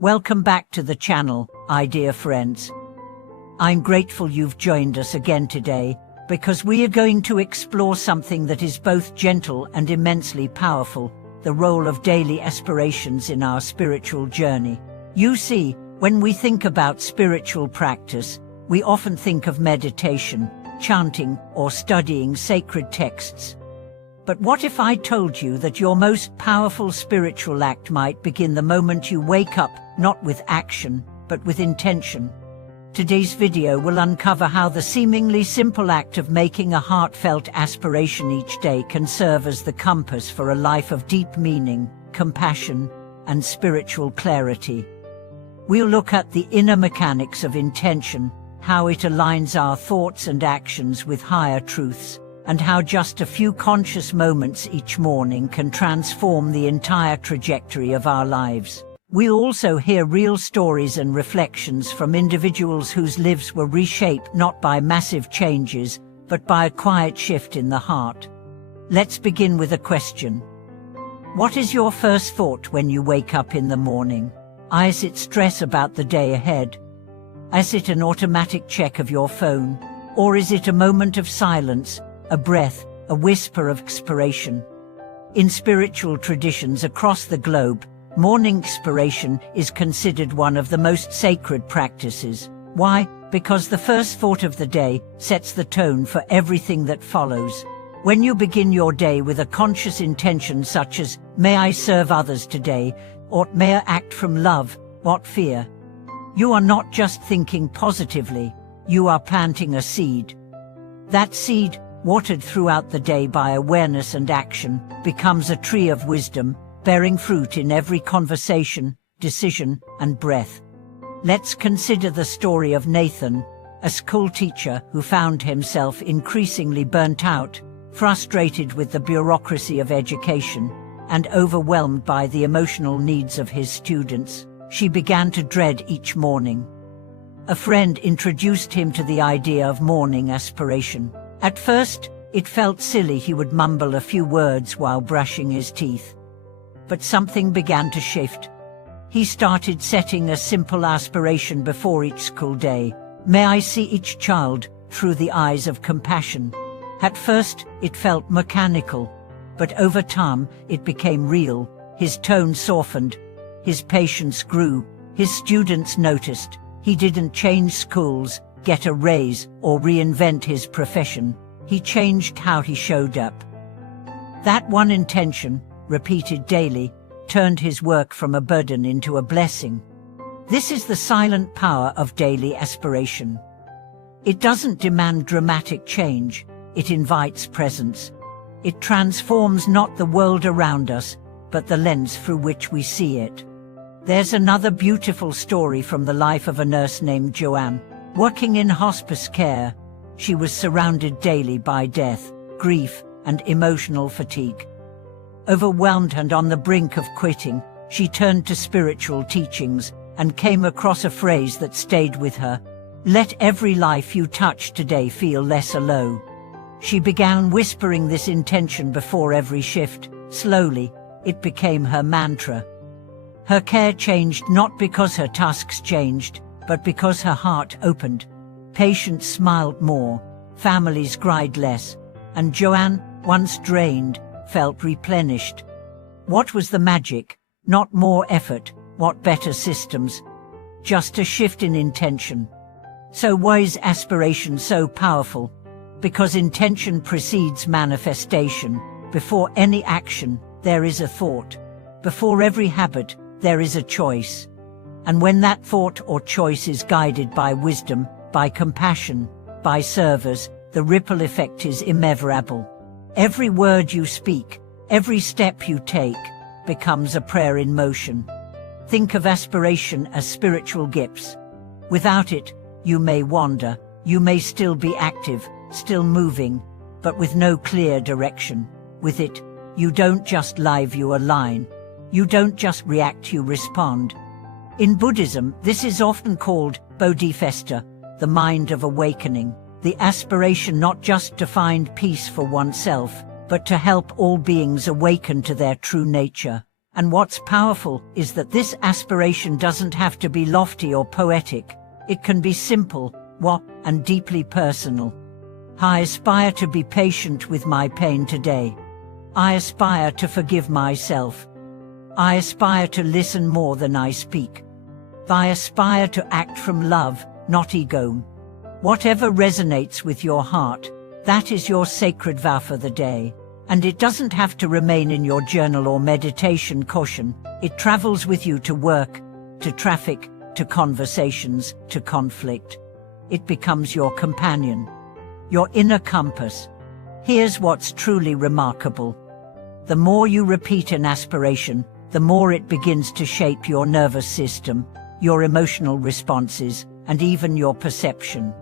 Welcome back to the channel, dear friends. I'm grateful you've joined us again today, because we are going to explore something that is both gentle and immensely powerful, the role of daily aspirations in our spiritual journey. You see, when we think about spiritual practice, we often think of meditation, chanting, or studying sacred texts. But what if I told you that your most powerful spiritual act might begin the moment you wake up, not with action, but with intention? Today's video will uncover how the seemingly simple act of making a heartfelt aspiration each day can serve as the compass for a life of deep meaning, compassion, and spiritual clarity. We'll look at the inner mechanics of intention, how it aligns our thoughts and actions with higher truths, and how just a few conscious moments each morning can transform the entire trajectory of our lives. We'll also hear real stories and reflections from individuals whose lives were reshaped not by massive changes, but by a quiet shift in the heart. Let's begin with a question. What is your first thought when you wake up in the morning? Is it stress about the day ahead? Is it an automatic check of your phone? Or is it a moment of silence, a breath, a whisper of inspiration? In spiritual traditions across the globe, morning inspiration is considered one of the most sacred practices. Why? Because the first thought of the day sets the tone for everything that follows. When you begin your day with a conscious intention such as, "May I serve others today," or "May I act from love, not fear," you are not just thinking positively, you are planting a seed. That seed, watered throughout the day by awareness and action, becomes a tree of wisdom, bearing fruit in every conversation, decision, and breath. Let's consider the story of Nathan, a school teacher who found himself increasingly burnt out, frustrated with the bureaucracy of education, and overwhelmed by the emotional needs of his students. She began to dread each morning. A friend introduced him to the idea of morning aspiration. At first, it felt silly. He would mumble a few words while brushing his teeth. But something began to shift. He started setting a simple aspiration before each school day. "May I see each child through the eyes of compassion." At first, it felt mechanical, but over time, it became real. His tone softened. His patience grew. His students noticed. He didn't change schools, get a raise, or reinvent his profession. He changed how he showed up. That one intention, repeated daily, turned his work from a burden into a blessing. This is the silent power of daily aspiration. It doesn't demand dramatic change, it invites presence. It transforms not the world around us, but the lens through which we see it. There's another beautiful story from the life of a nurse named Joanne. Working in hospice care, she was surrounded daily by death, grief, and emotional fatigue. Overwhelmed and on the brink of quitting, she turned to spiritual teachings and came across a phrase that stayed with her. "Let every life you touch today feel less alone." She began whispering this intention before every shift. Slowly, it became her mantra. Her care changed not because her tasks changed, but because her heart opened. Patients smiled more, families cried less, and Joanne, once drained, felt replenished. What was the magic? Not more effort, what better systems? Just a shift in intention. So why is aspiration so powerful? Because intention precedes manifestation. Before any action, there is a thought. Before every habit, there is a choice. And when that thought or choice is guided by wisdom, by compassion, by service, the ripple effect is immeasurable. Every word you speak, every step you take, becomes a prayer in motion. Think of aspiration as spiritual gifts. Without it, you may wander, you may still be active, still moving, but with no clear direction. With it, you don't just live, you align. You don't just react, you respond. In Buddhism, this is often called bodhisattva, the mind of awakening, the aspiration not just to find peace for oneself, but to help all beings awaken to their true nature. And what's powerful is that this aspiration doesn't have to be lofty or poetic. It can be simple, and deeply personal. I aspire to be patient with my pain today. I aspire to forgive myself. I aspire to listen more than I speak. I aspire to act from love, not ego. Whatever resonates with your heart, that is your sacred vow for the day. And it doesn't have to remain in your journal or meditation cushion. It travels with you to work, to traffic, to conversations, to conflict. It becomes your companion, your inner compass. Here's what's truly remarkable. The more you repeat an aspiration, the more it begins to shape your nervous system, your emotional responses, and even your perception.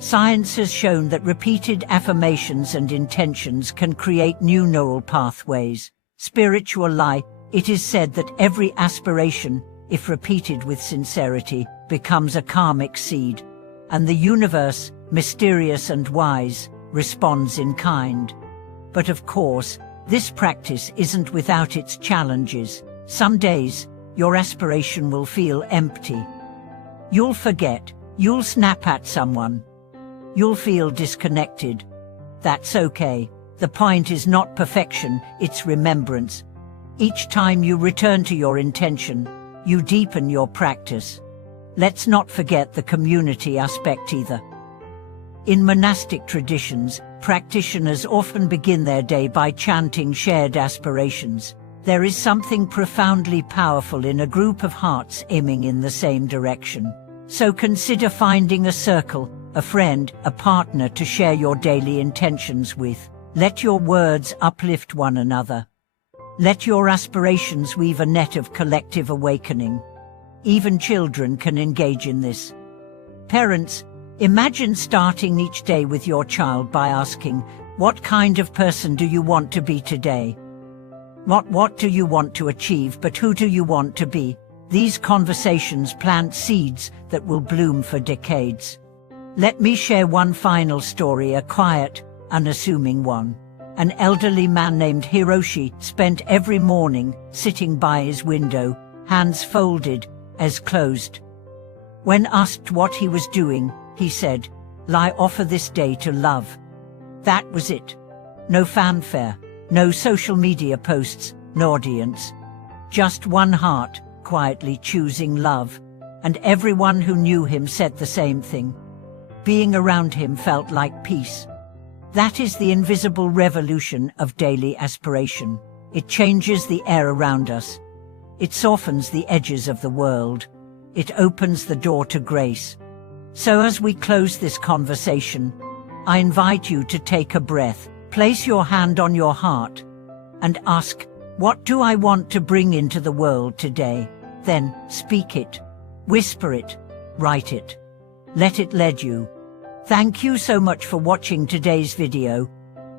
Science has shown that repeated affirmations and intentions can create new neural pathways. Spiritual lie, it is said that every aspiration, if repeated with sincerity, becomes a karmic seed, and the universe, mysterious and wise, responds in kind. But of course, this practice isn't without its challenges. Some days, your aspiration will feel empty. You'll forget, you'll snap at someone. You'll feel disconnected. That's okay. The point is not perfection, it's remembrance. Each time you return to your intention, you deepen your practice. Let's not forget the community aspect either. In monastic traditions, practitioners often begin their day by chanting shared aspirations. There is something profoundly powerful in a group of hearts aiming in the same direction. So consider finding a circle, a friend, a partner to share your daily intentions with. Let your words uplift one another. Let your aspirations weave a net of collective awakening. Even children can engage in this. Parents, imagine starting each day with your child by asking, what kind of person do you want to be today? What do you want to achieve, but who do you want to be? These conversations plant seeds that will bloom for decades. Let me share one final story, a quiet, unassuming one. An elderly man named Hiroshi spent every morning sitting by his window, hands folded, eyes closed. When asked what he was doing, he said, "I offer this day to love." That was it. No fanfare, no social media posts, no audience. Just one heart, quietly choosing love. And everyone who knew him said the same thing. Being around him felt like peace. That is the invisible revolution of daily aspiration. It changes the air around us. It softens the edges of the world. It opens the door to grace. So as we close this conversation, I invite you to take a breath, place your hand on your heart, and ask, what do I want to bring into the world today? Then speak it, whisper it, write it. Let it lead you. Thank you so much for watching today's video.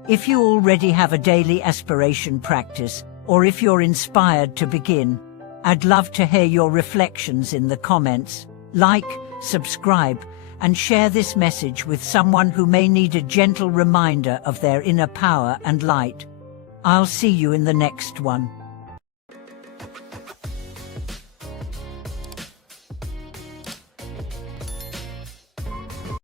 If you already have a daily aspiration practice, or if you're inspired to begin, I'd love to hear your reflections in the comments. Like, subscribe, and share this message with someone who may need a gentle reminder of their inner power and light. I'll see you in the next one.